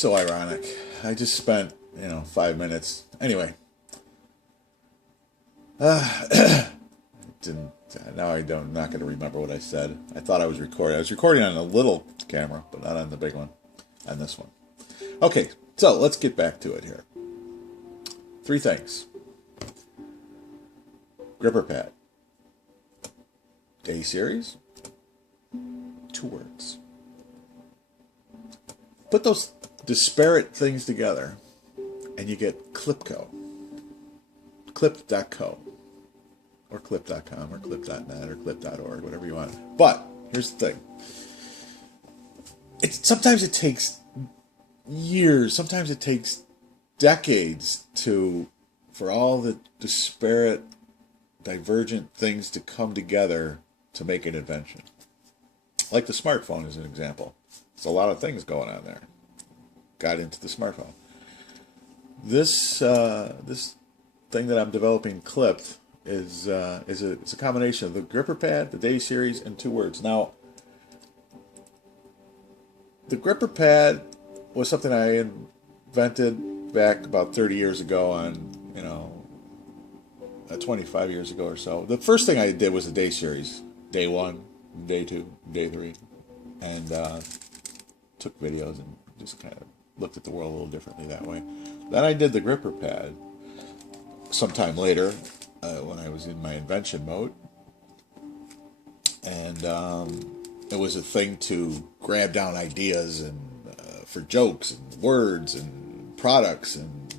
so ironic. I just spent, 5 minutes. Anyway. Didn't. Now I'm not going to remember what I said. I thought I was recording. I was recording on a little camera, but not on the big one. On this one. Okay, so let's get back to it here. 3 things. Gripper pad. A series. 2 words. Put those disparate things together, and you get Clipco. Clip.co. Or clip.com, or clip.net, or clip.org, whatever you want. But, here's the thing. Sometimes it takes years, sometimes it takes decades for all the disparate, divergent things to come together to make an invention. Like the smartphone is an example. There's a lot of things going on there. Got into the smartphone. This thing that I'm developing, Clipped, is a combination of the gripper pad, the Day series, and 2 words. Now, the gripper pad was something I invented back about 30 years ago 25 years ago or so. The first thing I did was the Day series. Day 1, Day 2, Day 3. And took videos and just kind of looked at the world a little differently that way. Then I did the gripper pad sometime later when I was in my invention mode. And it was a thing to grab down ideas and for jokes and words and products and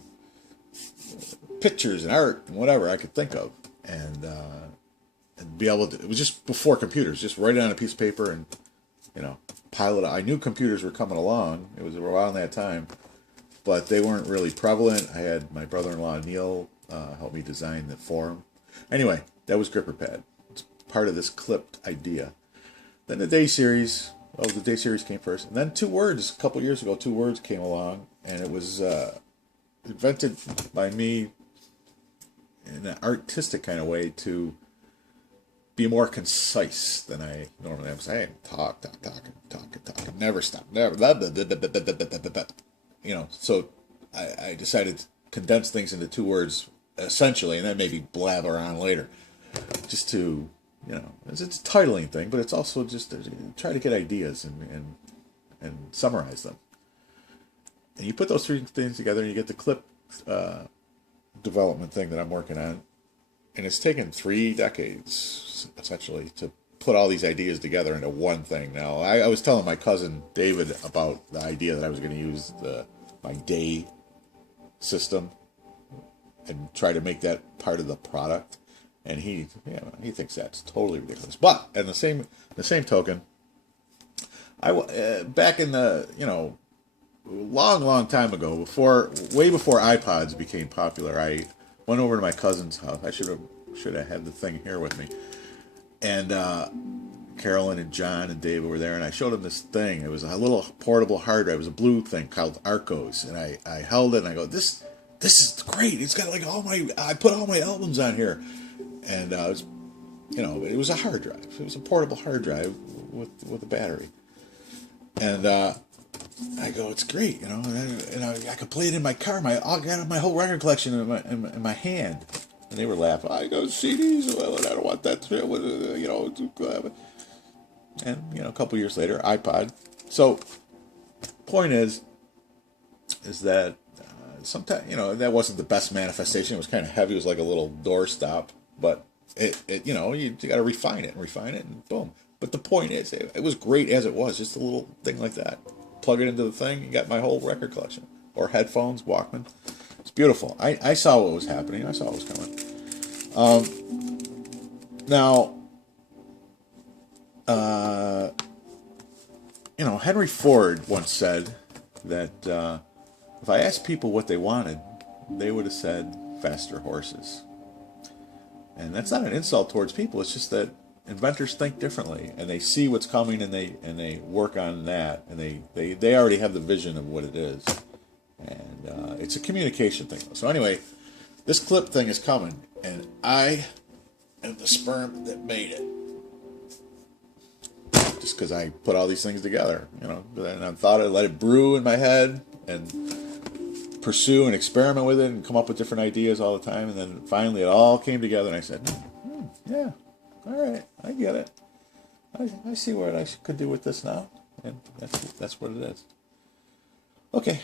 pictures and art and whatever I could think of. And be able to, it was just before computers, just write it on a piece of paper and, pile it. I knew computers were coming along. It was around that time, but they weren't really prevalent. I had my brother-in-law, Neil, help me design the form. Anyway, that was gripper pad. It's part of this Clipped idea. Then the Day series, the Day series came first. And then 2 words, a couple years ago, 2 words came along, and it was invented by me in an artistic kind of way to be more concise than I normally am. I talk, never stop, never, blah, blah, blah, blah, blah, blah, blah, blah, blah. So I decided to condense things into 2 words, essentially, and then maybe blabber on later. Just to, it's a titling thing, but it's also just to try to get ideas and summarize them. And you put those 3 things together and you get the Clip development thing that I'm working on. And it's taken 3 decades, essentially, to put all these ideas together into one thing. Now, I was telling my cousin David about the idea that I was going to use my Day system and try to make that part of the product. And he thinks that's totally ridiculous. But, in the same token, back in the, long time ago, way before iPods became popular, I went over to my cousin's house. I should have had the thing here with me. And Carolyn and John and David were there, and I showed them this thing. It was a little portable hard drive. It was a blue thing called Arcos. And I held it, and I go, this is great. It's got like I put all my albums on here. And it was a hard drive. It was a portable hard drive with a battery. And I go, it's great, and I could play it in my car. I got my whole record collection in my hand. And they were laughing. I go, CDs, well, I don't want that, And, a couple years later, iPod. So, point is that sometimes, that wasn't the best manifestation. It was kind of heavy. It was like a little doorstop. But, you got to refine it, and boom. But the point is, it was great as it was. Just a little thing like that. Plug it into the thing, you got my whole record collection. Or headphones, Walkman. It's beautiful. I saw what was happening. I saw what was coming. Now, Henry Ford once said that if I asked people what they wanted, they would have said faster horses. And that's not an insult towards people. It's just that inventors think differently, and they see what's coming, and they work on that, and they already have the vision of what it is. And it's a communication thing. So anyway, this Clip thing is coming, and I am the sperm that made it. Just because I put all these things together, and I thought I'd let it brew in my head, and pursue and experiment with it and come up with different ideas all the time. And then finally it all came together and I said, yeah, all right, I get it. I see what I could do with this now. And that's what it is. Okay.